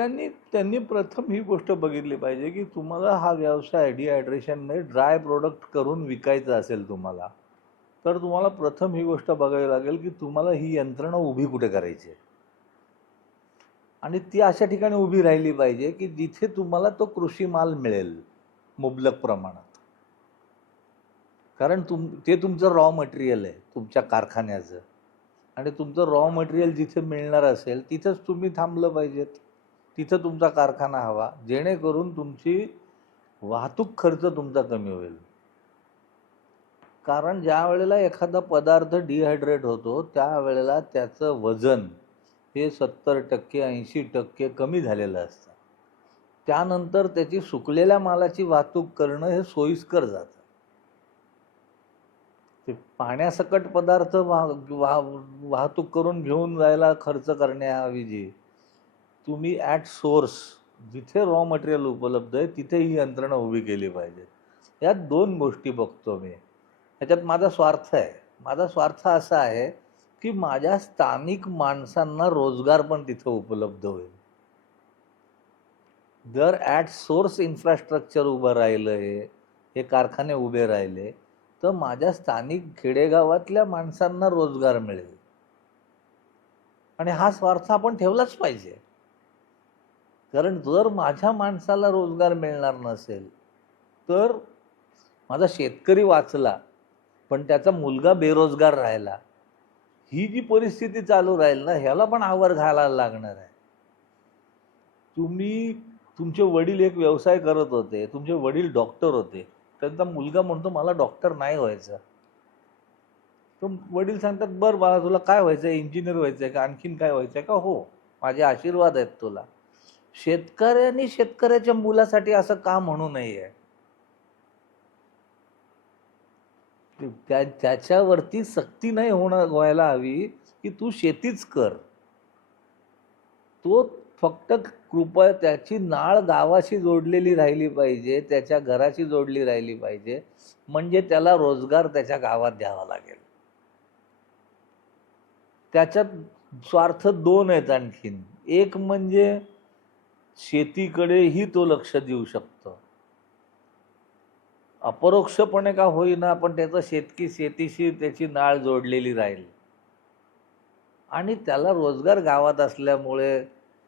त्यांनी त्यांनी प्रथम ही गोष्ट बघितली पाहिजे की तुम्हाला हा व्यवसाय डिहायड्रेशनने ड्राय प्रोडक्ट करून विकायचा असेल तुम्हाला तर तुम्हाला प्रथम ही गोष्ट बघावी लागेल की तुम्हाला ही यंत्रणा उभी कुठे करायची आहे. आणि ती अशा ठिकाणी उभी राहिली पाहिजे की जिथे तुम्हाला तो कृषी माल मिळेल मुबलक प्रमाणात. कारण तुम ते तुमचं रॉ मटेरियल आहे तुमच्या कारखान्याचं. आणि तुमचं रॉ मटेरियल जिथे मिळणार असेल तिथंच तुम्ही थांबलं पाहिजेत. तिथं तुमचा कारखाना हवा जेणेकरून तुमची वाहतूक खर्च तुमचा कमी होईल. कारण ज्या वेळेला एखादा पदार्थ डिहायड्रेट होतो त्यावेळेला त्याचं वजन हे सत्तर टक्के ऐंशी टक्के कमी झालेलं असतं. त्यानंतर त्याची सुकलेल्या मालाची वाहतूक करणं हे सोयीस्कर जातं. ते पाण्यासकट पदार्थ वाह वाह वाहतूक करून घेऊन जायला खर्च करण्याऐवजी तुम्ही ॲट सोर्स जिथे रॉ मटेरियल उपलब्ध आहे तिथे ही यंत्रणा उभी केली पाहिजे. यात दोन गोष्टी बघतो मी. ह्याच्यात माझा स्वार्थ आहे. माझा स्वार्थ असा आहे की माझ्या स्थानिक माणसांना रोजगार पण तिथं उपलब्ध होईल. जर ॲट सोर्स इन्फ्रास्ट्रक्चर उभं राहिलं हे हे कारखाने उभे राहिले तर माझ्या स्थानिक खेडेगावातल्या माणसांना रोजगार मिळेल. आणि हा स्वार्थ आपण ठेवलाच पाहिजे. कारण जर माझ्या माणसाला रोजगार मिळणार नसेल तर माझा शेतकरी वाचला पण त्याचा मुलगा बेरोजगार राहिला ही जी परिस्थिती चालू राहील ना ह्याला पण आवर घालायला लागणार आहे. तुम्ही तुमचे वडील एक व्यवसाय करत होते तुमचे वडील डॉक्टर होते त्यांचा मुलगा म्हणतो मला डॉक्टर नाही व्हायचं. तर वडील सांगतात बरं बाळा तुला काय व्हायचं आहे इंजिनियर व्हायचं आहे का? आणखीन काय व्हायचं आहे का? हो माझे आशीर्वाद आहेत तुला. शेतकऱ्यांनी शेतकऱ्याच्या मुलासाठी असं का म्हणू नये? त्याच्यावरती सक्ती नाही होणं व्हायला हवी की तू शेतीच कर. तो फक्त कृपया त्याची नाळ गावाशी जोडलेली राहिली पाहिजे त्याच्या घराशी जोडली राहिली पाहिजे म्हणजे त्याला रोजगार त्याच्या गावात द्यावा लागेल. त्याच्यात स्वार्थ दोन आहेत आणखीन. एक म्हणजे शेतीकडेही तो लक्ष देऊ शकतो. अपरोक्षपणे का होईना पण त्याचं शेतकी शेतीशी त्याची नाळ जोडलेली राहील. आणि त्याला रोजगार गावात असल्यामुळे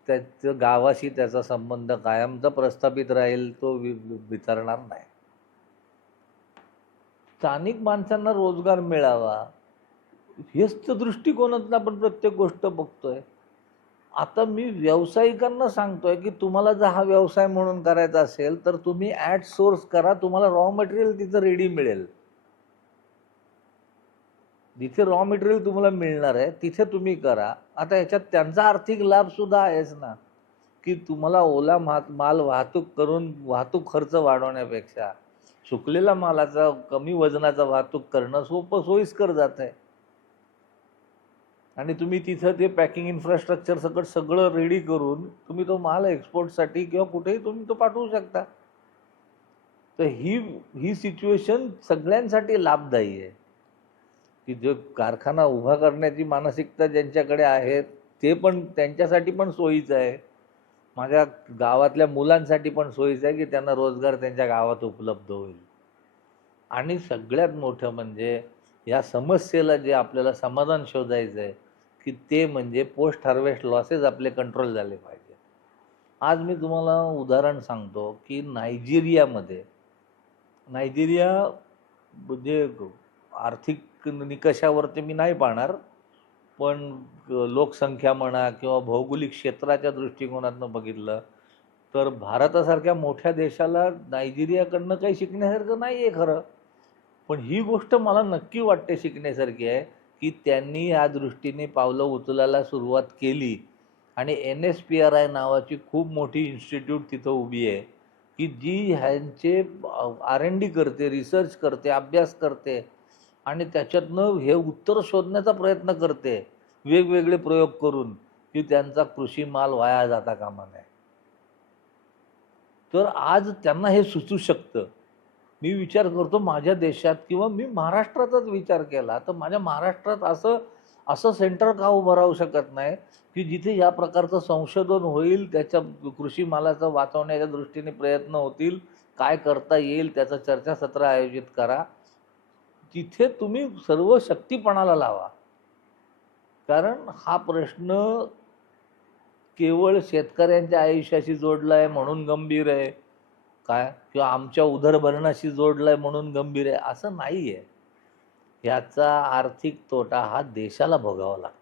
त्याचं गावाशी त्याचा संबंध कायमचा प्रस्थापित राहील तो विचारणार नाही. स्थानिक माणसांना रोजगार मिळावा हेच तर दृष्टिकोनातून आपण प्रत्येक गोष्ट बघतोय. आता मी व्यावसायिकांना सांगतोय की तुम्हाला जर हा व्यवसाय म्हणून करायचा असेल तर तुम्ही ॲट सोर्स करा तुम्हाला रॉ मटेरियल तिथं रेडी मिळेल. जिथे रॉ मटेरियल तुम्हाला मिळणार आहे तिथे तुम्ही करा. आता ह्याच्यात त्यांचा आर्थिक लाभ सुद्धा आहेच ना की तुम्हाला ओला मा माल वाहतूक करून वाहतूक खर्च वाढवण्यापेक्षा सुकलेला मालाचा कमी वजनाचा वाहतूक करणं सोपं सोयीस्कर जात आहे आणि तुम्ही तिथं ते पॅकिंग इन्फ्रास्ट्रक्चर सगळं सगळं रेडी करून तुम्ही तो माल एक्सपोर्टसाठी किंवा कुठेही तुम्ही तो पाठवू शकता. तर ही ही सिच्युएशन सगळ्यांसाठी लाभदायी आहे. की जो कारखाना उभा करण्याची मानसिकता ज्यांच्याकडे आहे ते पण त्यांच्यासाठी पण सोयीचं आहे. माझ्या गावातल्या मुलांसाठी पण सोयीचं आहे की त्यांना रोजगार त्यांच्या गावात उपलब्ध होईल. आणि सगळ्यात मोठं म्हणजे या समस्येला जे आपल्याला समाधान शोधायचं आहे की ते म्हणजे पोस्ट हार्वेस्ट लॉसेस आपले कंट्रोल झाले पाहिजे आज मी तुम्हाला उदाहरण सांगतो की नायजेरियामध्ये नायजेरिया जे आर्थिक निकषावरती मी नाही पाहणार पण लोकसंख्या म्हणा किंवा भौगोलिक क्षेत्राच्या दृष्टिकोनातनं बघितलं तर भारतासारख्या मोठ्या देशाला नायजेरियाकडनं काही शिकण्यासारखं नाही आहे खरं. पण ही गोष्ट मला नक्की वाटते शिकण्यासारखी आहे की त्यांनी या दृष्टीने पावलं उचलायला सुरुवात केली. आणि N S P R I नावाची खूप मोठी इन्स्टिट्यूट तिथं उभी आहे की जी ह्यांचे आर एन डी करते रिसर्च करते अभ्यास करते आणि त्याच्यातनं हे उत्तर शोधण्याचा प्रयत्न करते वेगवेगळे प्रयोग करून की त्यांचा कृषी माल वाया जाता कामा नये. तर आज त्यांना हे सुचू शकतं. मी विचार करतो माझ्या देशात किंवा मी महाराष्ट्राचाच विचार केला तर माझ्या महाराष्ट्रात असं असं सेंटर का उभं राहू शकत नाही की जिथे या प्रकारचं संशोधन होईल त्याच्या कृषी मालाचं वाचवण्याच्या दृष्टीने प्रयत्न होतील काय करता येईल त्याचं चर्चासत्र आयोजित करा. तिथे तुम्ही सर्व शक्तीपणाला लावा. कारण हा प्रश्न केवळ शेतकऱ्यांच्या आयुष्याशी जोडला आहे म्हणून गंभीर आहे. काय? किंवा आमच्या उदरभरणाशी जोडलाय म्हणून गंभीर आहे असं नाही आहे याचा आर्थिक तोटा हा देशाला भोगावा लागतो.